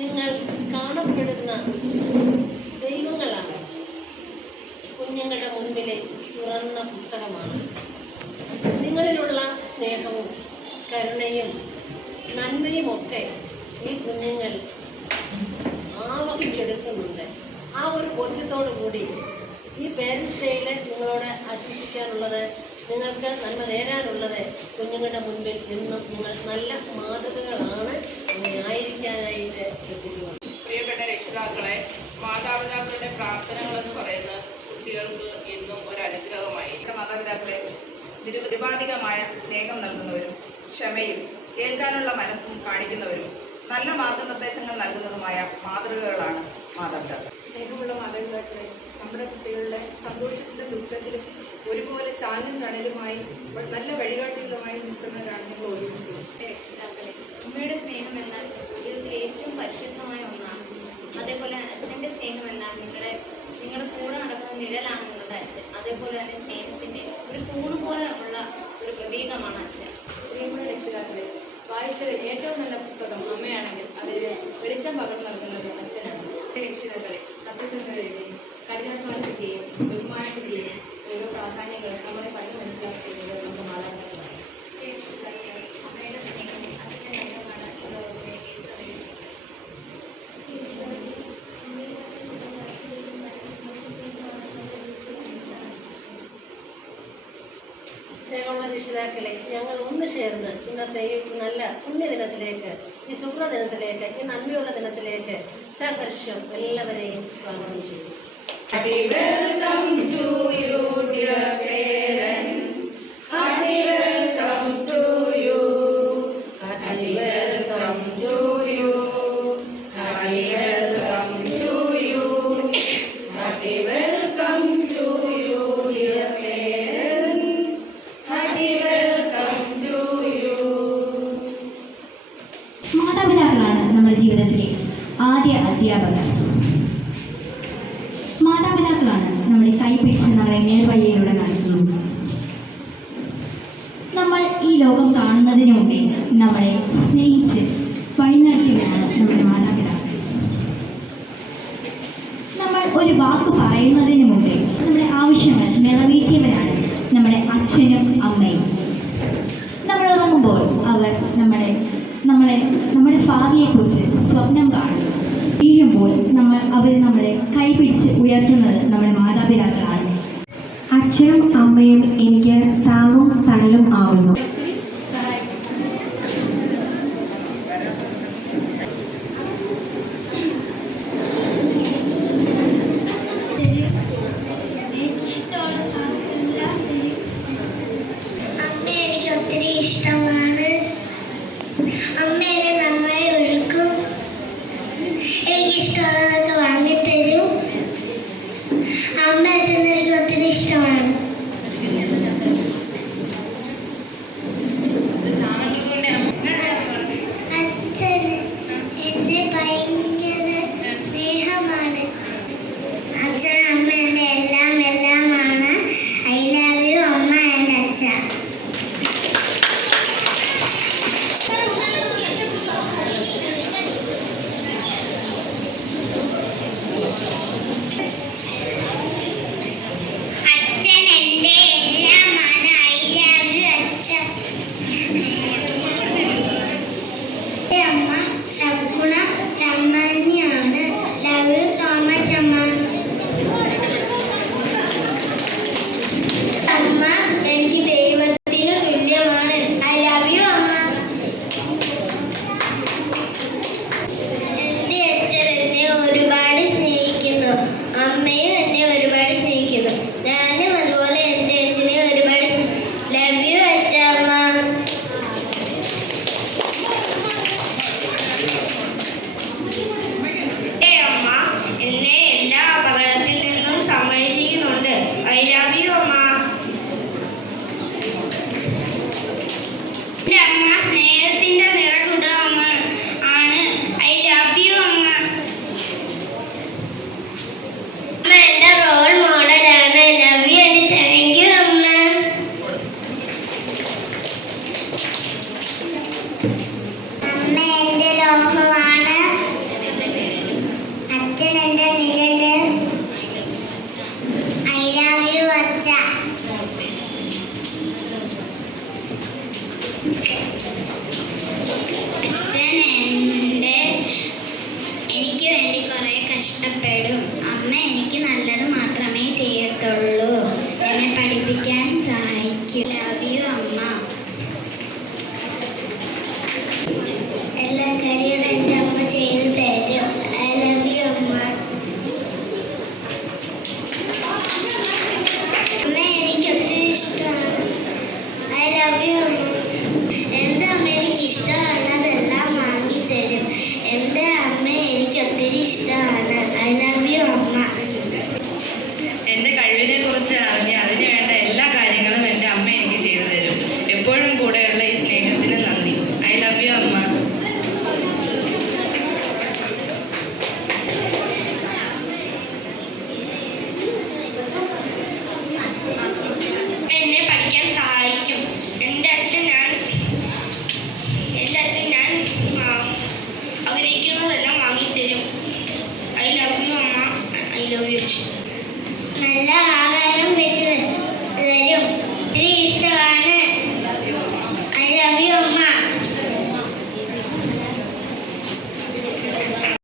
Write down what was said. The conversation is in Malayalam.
നിങ്ങൾ കാണപ്പെടുന്ന ദൈവങ്ങളാണ്. കുഞ്ഞുങ്ങളുടെ മുൻപിലെ തുറന്ന പുസ്തകമാണ്. നിങ്ങളിലുള്ള സ്നേഹവും കരുണയും നന്മയുമൊക്കെ ഈ കുഞ്ഞുങ്ങൾ ആവഹിച്ചെടുക്കുന്നുണ്ട്. ആ ഒരു ബോധ്യത്തോടു കൂടി ഈ പേരൻസ് ഡേയിൽ നിങ്ങളോട് ആശംസിക്കാനുള്ളത്, നിങ്ങൾക്ക് നന്മ നേരാനുള്ളത്, കുഞ്ഞുങ്ങളുടെ മുൻപിൽ എന്നും നിങ്ങൾ നല്ല മാതൃകകളാണ്, അങ്ങനെ ആയിരിക്കാനായിട്ട് ശ്രദ്ധിക്കുക. പ്രിയപ്പെട്ട രക്ഷിതാക്കളെ, മാതാപിതാക്കളുടെ പ്രാർത്ഥനകളെന്ന് പറയുന്നത് കുട്ടികൾക്ക് എന്നും ഒരു അനുഗ്രഹമായിരിക്കും. മാതാപിതാക്കളെ നിരുപാധികമായ സ്നേഹം നൽകുന്നവരും ക്ഷമയും കേൾക്കാനുള്ള മനസ്സും കാണിക്കുന്നവരും നല്ല മാർഗനിർദ്ദേശങ്ങൾ നൽകുന്നതുമായ മാതൃകകളാണ് മാതാപിതാക്കൾ. സ്നേഹമുള്ള മാതാപിതാക്കളെ, നമ്മുടെ കുട്ടികളുടെ സന്തോഷത്തിലും ദുഃഖത്തിലും ഒരുപോലെ താങ്ങും തണലുമായി നല്ല വഴികാട്ടികളുമായി നിൽക്കുന്നവരാണ് നിങ്ങൾ ഓർമ്മിക്കുന്നത്. രക്ഷിതാക്കളെ, അമ്മയുടെ സ്നേഹം എന്നാൽ ജീവിതത്തിലെ ഏറ്റവും പരിശുദ്ധമായ ഒന്നാണ്. അതേപോലെ അച്ഛൻ്റെ സ്നേഹം എന്നാൽ നിങ്ങളുടെ കൂടെ നടക്കുന്ന നിഴലാണ് നിങ്ങളുടെ അച്ഛൻ. അതേപോലെ തന്നെ സ്നേഹത്തിൻ്റെ ഒരു തൂണ് പോലെ ഉള്ള ഒരു പ്രതീകമാണ് അച്ഛൻ. പ്രിയമുള്ള രക്ഷിതാക്കളെ, വായിച്ചത് ഏറ്റവും നല്ല പുസ്തകം അമ്മയാണെങ്കിൽ അതിൽ വെളിച്ചം പകർന്നു നൽകുന്നത് അച്ഛനാണ്. രക്ഷിതാക്കളെ, സത്യസന്ധതയുടെയും കഠിനാധ്വാനത്തിൻ്റെയും ബഹുമാനത്തിൻ്റെയും ഓരോ പ്രാധാന്യങ്ങളും നമ്മളെ പറഞ്ഞു മനസ്സിലാക്കുന്നത് നമ്മുടെ മാതാപിതാക്കളാണ്. അമ്മയുടെ സ്നേഹം അച്ഛൻ്റെ സ്നേഹമാണ് ഈ ലോകത്തിലെ ഏറ്റവും വലിയ സ്നേഹമുള്ള രക്ഷിതാക്കളെ, ഞങ്ങൾ ഒന്ന് ചേർന്ന് ഇന്നത്തെ ഈ നല്ല പുണ്യദിനത്തിലേക്ക്, ഈ ശുഭദിനത്തിലേക്ക്, ഈ നന്മയുള്ള ദിനത്തിലേക്ക് സഹർഷം എല്ലാവരെയും സ്വാഗതം ചെയ്തു. മാതാപിതാക്കളാണ് നമ്മുടെ ജീവിതത്തിലെ ആദ്യ അധ്യാപകർ. മാതാപിതാക്കളാണ് നമ്മുടെ കൈപിടിച്ച് നമ്മളെ നേർവഴിയിലൂടെ നടത്തുന്നത്. നമ്മൾ ഈ ലോകം കാണുന്നതിന് മുമ്പേ നമ്മളെ സ്നേഹിച്ച് വഴിനടത്തിയവരാണ് നമ്മുടെ മാതാപിതാക്കൾ. നമ്മൾ ഒരു വാക്ക് പറയുന്നതിന് മുമ്പേ നമ്മുടെ ആവശ്യങ്ങൾ നിറവേറ്റിയവരാണ് നമ്മുടെ അച്ഛനും അമ്മയും. നമ്മൾ ഉറങ്ങുമ്പോൾ അവർ നമ്മുടെ ഭാവിയെക്കുറിച്ച് സ്വപ്നം കാണുന്നു. വീഴുമ്പോൾ അവർ നമ്മളെ കൈപിടിച്ച് ഉയർത്തുന്നത് നമ്മുടെ മാതാപിതാക്കളാണ്. അച്ഛനും അമ്മയും എനിക്ക് താങ്ങും തണലും ആവുന്നു. അമ്മ എനിക്ക് ഒത്തിരി ഇഷ്ടമാണ്. അമ്മ എന്നെ നന്നായി ഒഴുക്കും, എനിക്കിഷ്ടമുള്ളതൊക്കെ വാങ്ങിത്തരും. അമ്മ അച്ഛനെ എനിക്ക് ഒത്തിരി ഇഷ്ടമാണ്. ഇഷ്ടമാണ്. ഐ ലവ് യു അമ്മ. എൻ്റെ കഴിവിനെ കുറിച്ച് അറിഞ്ഞ് അതിന് വേണ്ട എല്ലാ കാര്യങ്ങളും എൻ്റെ അമ്മ എനിക്ക് ചെയ്തു തരും. എപ്പോഴും കൂടെയുള്ള ഈ സ്നേഹത്തിന് നന്ദി. ഐ ലവ് യു അമ്മ. എന്നെ പഠിക്കാൻ സഹായിക്കും. എൻ്റെ അച്ഛൻ ഞാൻ ആഗ്രഹിക്കുന്നതെല്ലാം വാങ്ങിത്തരും. ഐ ലവ് യു അമ്മ. ഐ ലവ് യു അച്ഛൻ. നല്ല